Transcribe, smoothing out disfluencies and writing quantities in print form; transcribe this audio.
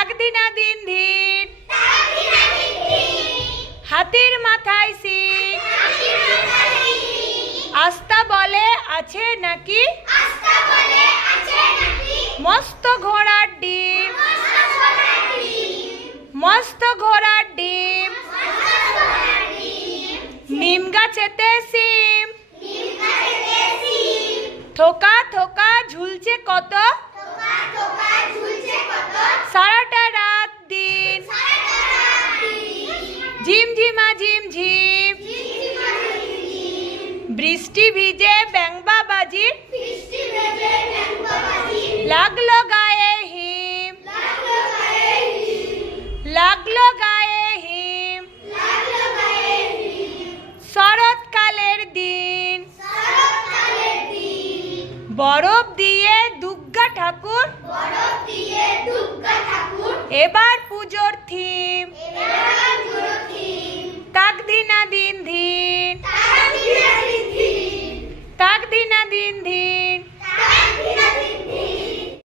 তাকদিনা দিন ধিন, হাতির মাথায় সিং, আস্তা বলে আছে নাকি, মস্ত ঘোড়ার ডিম, মস্ত ঘোড়ার ডিম, নিম গাছেতে সিম, থোকা থোকা ঝুলছে কত, সারাটা রাত দিন, ঝিমঝিমা ঝিমঝিম, বৃষ্টি ভিজে ব্যাংবা বাজির, লাগলো গায়ে হিম, লাগলো গায়ে হিম, শরৎকালের দিন, বরফ দিয়ে দুর্গা ঠাকুর, এবার পুজোর থিম, তাকদিনা দিন ধিন, তাকদিনা দিন ধিন।